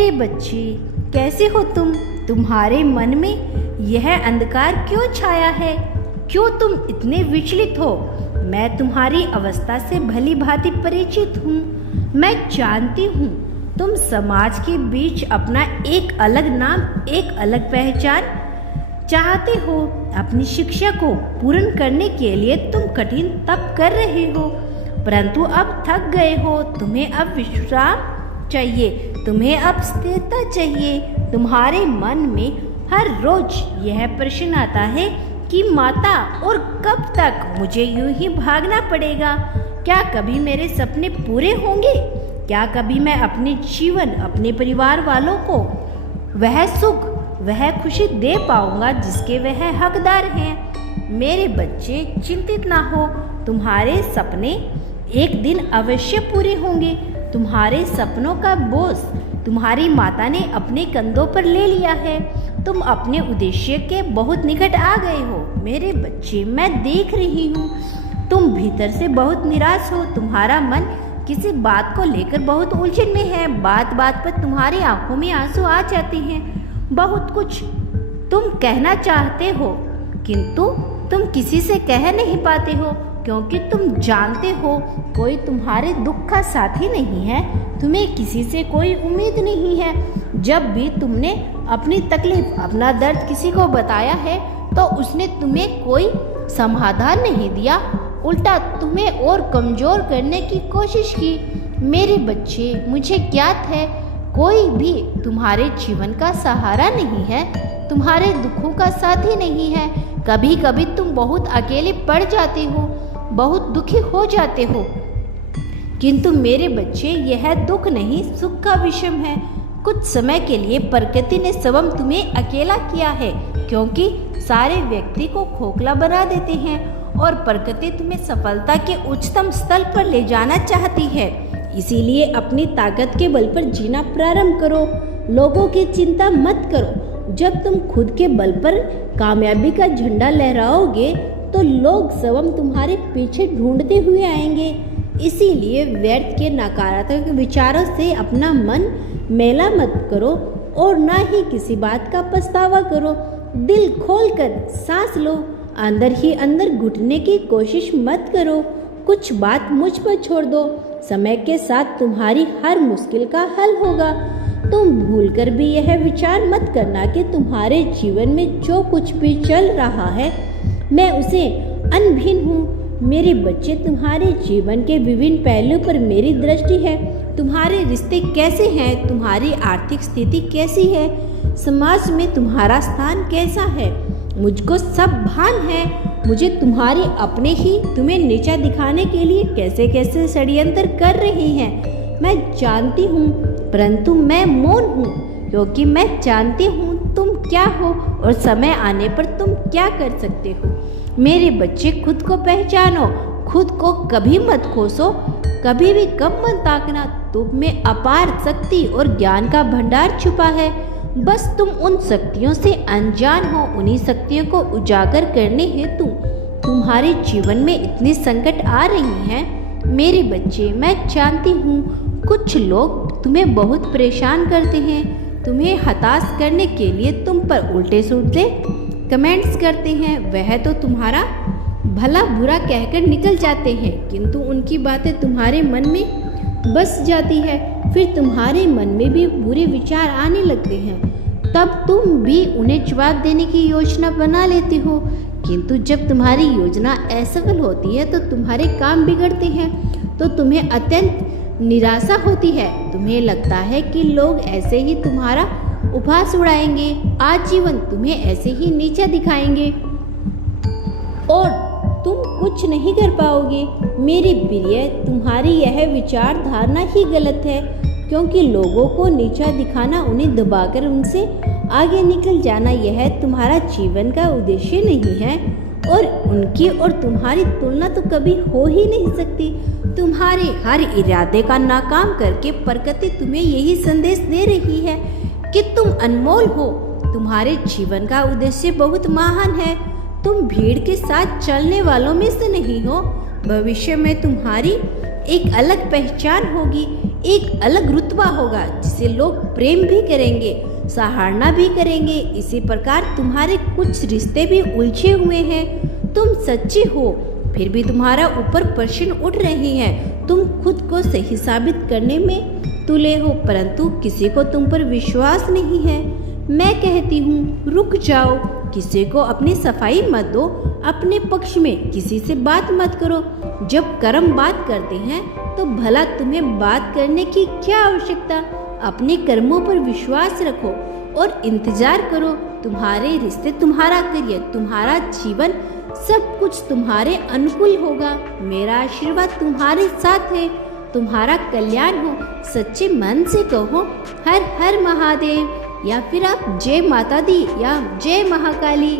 मेरे बच्चे, कैसे हो तुम? तुम्हारे मन में यह अंधकार क्यों छाया है? क्यों तुम इतने विचलित हो? मैं तुम्हारी अवस्था से भली भांति परिचित हूँ। मैं जानती हूँ तुम समाज के बीच अपना एक अलग नाम, एक अलग पहचान चाहते हो। अपनी शिक्षा को पूर्ण करने के लिए तुम कठिन तप कर रहे हो, परंतु अब थक गए हो। तुम्हें अब विश्राम चाहिए, तुम्हें अब स्थिरता चाहिए। तुम्हारे मन में हर रोज यह प्रश्न आता है कि माता, और कब तक मुझे यूं ही भागना पड़ेगा? क्या कभी मेरे सपने पूरे होंगे? क्या कभी मैं अपने जीवन, अपने परिवार वालों को वह सुख, वह खुशी दे पाऊंगा जिसके वह हकदार हैं? मेरे बच्चे, चिंतित ना हो। तुम्हारे सपने एक दिन अवश्य पूरे होंगे। तुम्हारे सपनों का बोझ तुम्हारी माता ने अपने कंधों पर ले लिया है। तुम अपने उद्देश्य के बहुत निकट आ गए हो। मेरे बच्चे, मैं देख रही हूँ तुम भीतर से बहुत निराश हो। तुम्हारा मन किसी बात को लेकर बहुत उलझन में है। बात बात पर तुम्हारी आंखों में आंसू आ जाते हैं। बहुत कुछ तुम कहना चाहते हो, किंतु तुम किसी से कह नहीं पाते हो, क्योंकि तुम जानते हो कोई तुम्हारे दुख का साथी नहीं है। तुम्हें किसी से कोई उम्मीद नहीं है। जब भी तुमने अपनी तकलीफ, अपना दर्द किसी को बताया है तो उसने तुम्हें कोई समाधान नहीं दिया, उल्टा तुम्हें और कमज़ोर करने की कोशिश की। मेरे बच्चे, मुझे ज्ञात है कोई भी तुम्हारे जीवन का सहारा नहीं है, तुम्हारे दुखों का साथी नहीं है। कभी कभी तुम बहुत अकेले पड़ जाते हो, बहुत दुखी हो जाते हो, किंतु मेरे बच्चे, यह दुख नहीं, सुख का विषम है। कुछ समय के लिए प्रकृति ने स्वयं तुम्हें अकेला किया है, क्योंकि सारे व्यक्ति को खोखला बना देते हैं और प्रकृति तुम्हें सफलता के उच्चतम स्थल पर ले जाना चाहती है। इसीलिए अपनी ताकत के बल पर जीना प्रारंभ करो। लोगों की चिंता मत करो। जब तुम खुद के बल पर कामयाबी का झंडा लहराओगे तो लोग स्वयं तुम्हारे पीछे ढूंढते हुए आएंगे। इसीलिए व्यर्थ के नकारात्मक विचारों से अपना मन मैला मत करो और ना ही किसी बात का पछतावा करो। दिल खोलकर सांस लो, अंदर ही अंदर घुटने की कोशिश मत करो। कुछ बात मुझ पर छोड़ दो। समय के साथ तुम्हारी हर मुश्किल का हल होगा। तुम भूलकर भी यह विचार मत करना कि तुम्हारे जीवन में जो कुछ भी चल रहा है मैं उसे अनभिन्न हूँ। मेरे बच्चे, तुम्हारे जीवन के विभिन्न पहलुओं पर मेरी दृष्टि है। तुम्हारे रिश्ते कैसे हैं, तुम्हारी आर्थिक स्थिति कैसी है, समाज में तुम्हारा स्थान कैसा है, मुझको सब भान है। मुझे तुम्हारे अपने ही तुम्हें नीचा दिखाने के लिए कैसे कैसे षड्यंत्र कर रहे हैं मैं जानती हूँ, परंतु मैं मौन हूँ, क्योंकि मैं जानती हूँ तुम क्या हो और समय आने पर तुम क्या कर सकते हो। मेरे बच्चे, खुद को पहचानो, खुद को कभी मत खोसो, कभी भी कम मत ताकना। तुम में अपार शक्ति और ज्ञान का भंडार छुपा है। बस तुम उन शक्तियों से अनजान हो। उन्हीं शक्तियों को उजागर करने हेतु तुम्हारे जीवन में इतने संकट आ रही हैं। मेरे बच्चे, मैं जानती हूँ कुछ लोग तुम्हें बहुत परेशान करते हैं। तुम्हें हताश करने के लिए तुम पर उल्टे सुलटे कमेंट्स करते हैं। वह तो तुम्हारा भला बुरा कहकर निकल जाते हैं, किंतु उनकी बातें तुम्हारे मन में बस जाती है। फिर तुम्हारे मन में भी बुरे विचार आने लगते हैं। तब तुम भी उन्हें जवाब देने की योजना बना लेते हो, किंतु जब तुम्हारी योजना असफल होती है तो तुम्हारे काम बिगड़ते हैं, तो तुम्हें अत्यंत निराशा होती है। तुम्हें लगता है कि लोग ऐसे ही तुम्हारा उपहास उड़ाएंगे, आजीवन तुम्हें ऐसे ही नीचा दिखाएंगे और तुम कुछ नहीं कर पाओगे। मेरे प्रिय, तुम्हारी यह विचारधारणा ही गलत है, क्योंकि लोगों को नीचा दिखाना, उन्हें दबाकर उनसे आगे निकल जाना, यह तुम्हारा जीवन का उद्देश्य नहीं है और उनकी और तुम्हारी तुलना तो कभी हो ही नहीं सकती। तुम्हारे हर इरादे का नाकाम करके प्रकृति तुम्हें यही संदेश दे रही है कि तुम अनमोल हो। तुम्हारे जीवन का उद्देश्य बहुत महान है। तुम भीड़ के साथ चलने वालों में से नहीं हो। भविष्य में तुम्हारी एक अलग पहचान होगी, एक अलग रुतबा होगा जिसे लोग प्रेम भी करेंगे, सराहना भी करेंगे। इसी प्रकार तुम्हारे कुछ रिश्ते भी उलझे हुए हैं। तुम सच्ची हो, फिर भी तुम्हारा ऊपर प्रश्न उठ रहे हैं। तुम खुद को सही साबित करने में तुले हो, परंतु किसी को तुम पर विश्वास नहीं है। मैं कहती हूँ रुक जाओ, किसी को अपनी सफाई मत दो, अपने पक्ष में किसी से बात मत करो। जब कर्म बात करते हैं तो भला तुम्हें बात करने की क्या आवश्यकता। अपने कर्मों पर विश्वास रखो और इंतजार करो। तुम्हारे रिश्ते, तुम्हारा करियर, तुम्हारा जीवन, सब कुछ तुम्हारे अनुकूल होगा। मेरा आशीर्वाद तुम्हारे साथ है। तुम्हारा कल्याण हो। सच्चे मन से कहो हर हर महादेव, या फिर आप जय माता दी या जय महाकाली।